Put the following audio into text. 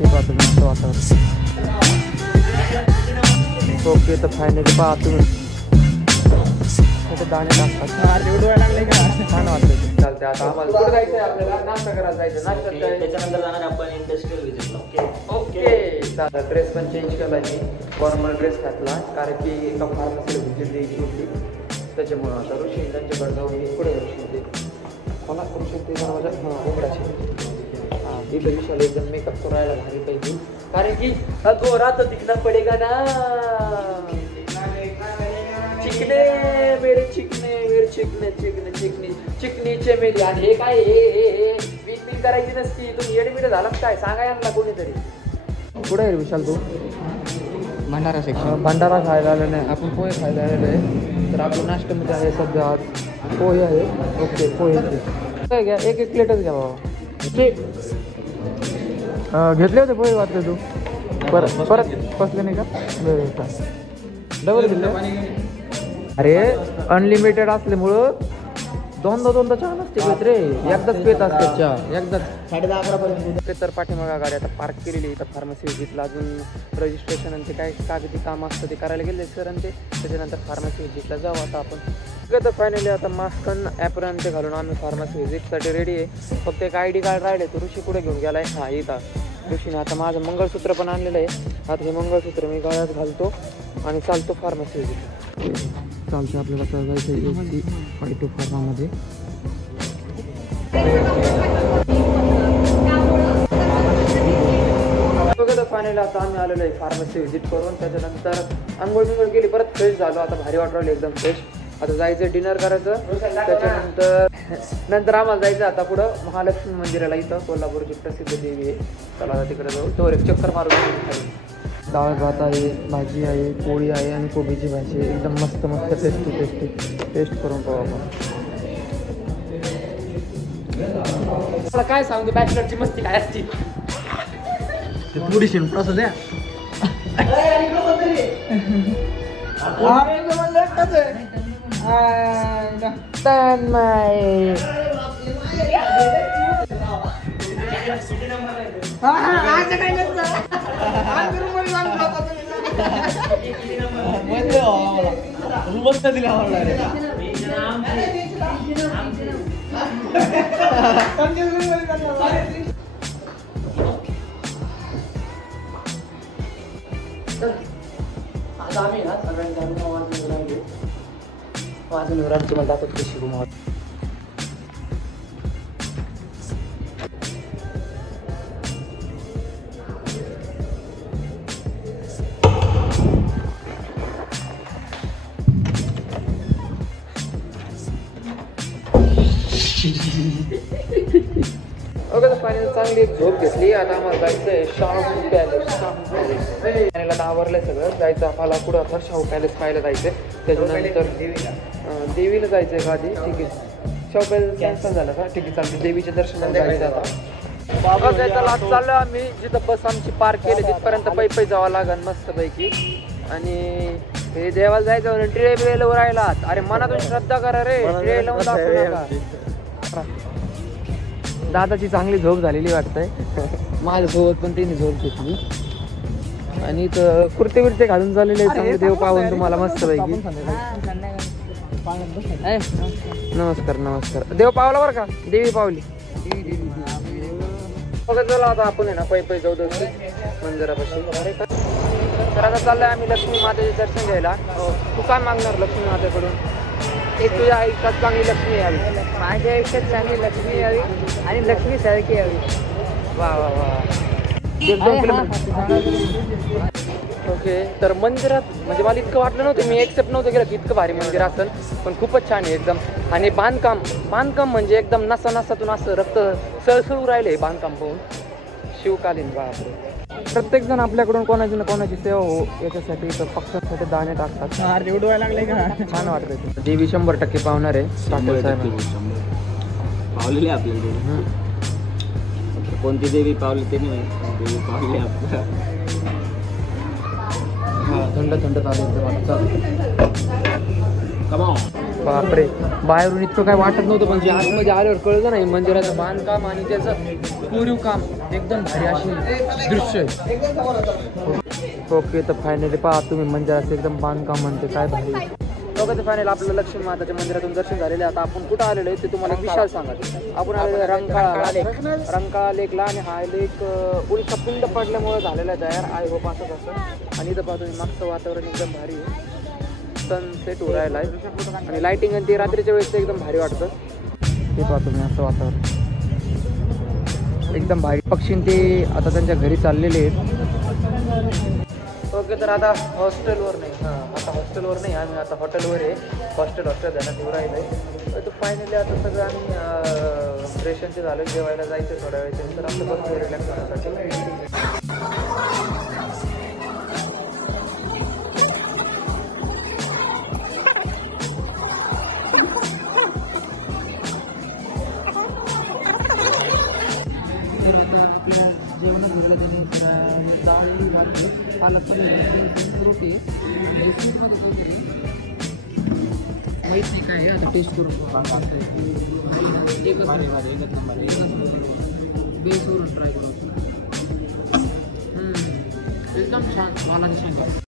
नशीब आता मस्त वातावरण. ओके तर फायनली पहा तुम्ही दाणे टाकतात लागले का छान वाटतं. चालते आता आम्हाला कुठे जायचं आहे आपल्याला नाश्ता करायला जायचं. नाश्ता त्याच्यानंतर जाणार आपण इंडस्ट्रियल व्हिजिटला. ओके चालेल. ड्रेस पण चेंज केला मी फॉर्मल ड्रेस घातला कारण की एका फार्मसीला व्हिजिट द्यायची होती त्याच्यामुळं. आता ऋषी त्यांच्याकडे जाऊन मी पुढे ऋषी होते मला ऋषी ते माझ्या उघडाचे हां इथं विशाल एकदम मेकअप करायला भारी पाहिजे कारण की गोरा तो दिखना पडेगा ना. चिकने मेरे चिकने मेरे चिकने चिकने चिकनी चिकनी चमेली. आणि हे काय हे बीट करायची नसती. तुम्ही येडबिड झाला काय सांगा यांना कोणीतरी. कुठे आहे विशाल तू? भंडारा सेक्शन. भंडारा खायला आलेला नाही आपण पोहे खायला आलेलो आहे. तर आपलं नाश्त्यामध्ये आहे सध्या आज पोहे आहे. ओके पोहे काय घ्या एक एक प्लेटच घ्या बाबा. घेतले होते पोहे वाटले तू परत परत बसले नाही का डबल दिले. अरे अनलिमिटेड असल्यामुळं दोनदा चहा नसते पेत रे एकदाच पेत असते चहा एकदाच 11:30 तर पाठीमागा गाडी आता पार्क केलेली इथं फार्मसी व्हिजिटला. अजून रजिस्ट्रेशन आणि ते काय कागदी काम असतं ते करायला गेले सर आणि ते त्याच्यानंतर फार्मसी व्हिजिटला जाऊ आता आपण. तर फायनली आता मास्क आणि ॲप्रन ते घालून आम्ही फार्मसी व्हिजिटसाठी रेडी आहे. फक्त एक ID कार्ड राहिले तर ऋषी पुढे घेऊन गेला आहे. हां इथं ऋषीने आता माझं मंगळसूत्र पण आणलेलं आहे. आता हे मंगळसूत्र मी गळ्यात घालतो आणि चालतो फार्मसी व्हिजिट. चालतं आपल्याला जायचं AC 5 फार्मामध्ये. बघा फायनली आता आम्ही आलेलो आहे फार्मसी व्हिजिट करून. त्याच्यानंतर आंघोळ बिंघोळ केली परत फ्रेश झालो. आता भारी वाटलं एकदम फ्रेश. आता जायचं डिनर करायचं. त्याच्यानंतर आम्हाला जायचं आता पुढं महालक्ष्मी मंदिराला. इथं कोल्हापूरची प्रसिद्ध देवी आहे. चला आता तिकडे जाऊ. तो एक चक्कर मारून. डाळ भात आहे भाजी आहे पोळी आहे आणि कोबीची भाजी आहे. एकदम मस्त मस्त टेस्टी टेस्ट करून पाहू आपण. मला काय सांगतो बॅचलरची मस्ती काय असते थोडीशी प्रसाद द्या. आज आम्ही ना सगळ्यांनी वाजून विरामची मला दाखवत कशी रूम. चांगली एक झोप घेतली. आता आम्हाला जायचं आहे शाहू पॅलेस. आवरलंय सगळं. जायचं आम्हाला पुढं आता शाहू पॅलेस पाहायला जायचंय. त्याच्यानंतर देवीला जायचंय का आधी. ठीक आहे शाहू पॅलेस कॅन्सल झालं का ठीक आहे चालतं. देवीच्या दर्शनाला जायचं आता. बाबा जायला आज चाललो आम्ही. जिथं बस आमची पार्क केली तिथपर्यंत पै जावं लागेल मस्तपैकी. आणि हे देवाला जायचं म्हणून ट्रे बिरेला राहिला. अरे मनातून श्रद्धा करा रे. ट्रे लावून दाखवू नका. दादाची चांगली झोप झालेली वाटतंय. माझ्यासोबत पण त्यांनी झोप घेतली. आणि इथं कुर्ते बिर्ते घालून झालेले चांगले देव पाहून तुम्हाला मस्त पैकी. नमस्कार नमस्कार. देव पावला बरं का. देवी पावली. बघा चला आता आपण आहे ना पै जाऊ दर्शन मंदिरापाशी. तर आता चाललंय आम्ही लक्ष्मी मातेचे दर्शन घ्यायला. तू काय मागणार लक्ष्मी मातेकडून? एक तुझ्या आयुष्यात चांगली लक्ष्मी यावी. माझ्या आयुष्यात चांगली लक्ष्मी यावी आणि लक्ष्मी सारखी यावी. वा वा वा. ओके तर मंदिरात म्हणजे मला इतकं वाटलं नव्हतं. मी एक्सेप्ट नव्हतं केलं की इतकं भारी मंदिर असेल. पण खूपच छान आहे एकदम. आणि बांधकाम म्हणजे एकदम नसातून असं रक्त सळसळू राहिले बांधकाम पाहून. शिवकालीन बापरे. प्रत्येक जण आपल्याकडून कोणाची ना कोणाची सेवा हो याच्यासाठी पक्षांसाठी दाणे टाकतात. लागले का छान वाटतं. देवी 100% पावणार आहे. पावलेली आपल्याला कोणती देवी पावली ते नाही देवी पावली आपल्या. थंड चालेल. कमाव बापरे, बाहेरून इतकं काय वाटत नव्हतं, पण जे आतमध्ये आल्यावर कळलं नाही मंदिराचं बांधकाम आणि त्याचं कोरीव काम एकदम भारी अशी दृश्य आहे. ओके, तर फायनली पहा तुम्ही मंदिराचं एकदम बांधकाम म्हणते काय भारी. ओके, तर फायनल आपलं लक्ष्मी माताच्या मंदिरातून दर्शन झालेलं आहे. आता आपण कुठं आलेलो आहे ते तुम्हाला विशाल सांगा. आपण आलेलो आहे रंकाळा लेकला, आणि हा लेक उलटा पिंड पडल्यामुळे झालेला आहे तयार. आय होप असंच असं. आणि इथं पहा तुम्ही मागचं वातावरण एकदम भारी आहे, सनसेट उरायला आहे आणि लाईटिंग आणि ते रात्रीच्या वेळेस एकदम भारी वाटतं. ते पहा तुम्ही असं वातावरण एकदम भारी. पक्षी ते आता त्यांच्या घरी चाललेले आहेत. ओके, तर आता हॉस्टेलवर नाही, आता हॉस्टेलवर नाही, आम्ही आता हॉटेलवर आहे. हॉस्टेल जाण्यात येऊ राहिलं आहे. तर फायनली आता सगळं आम्ही फ्रेशनचे झालं, जेवायला जायचं थोड्या वेळेचे, तर आपलं बसतो रिलॅक्स होण्यासाठी. आपल्या जेवण झालं त्याने डाळ घातली, पालक पनीर, रोटी माहीत नाही काय आहे. आता टेस्ट करून बेसवरून ट्राय करू. एकदम छान, मला सांगा.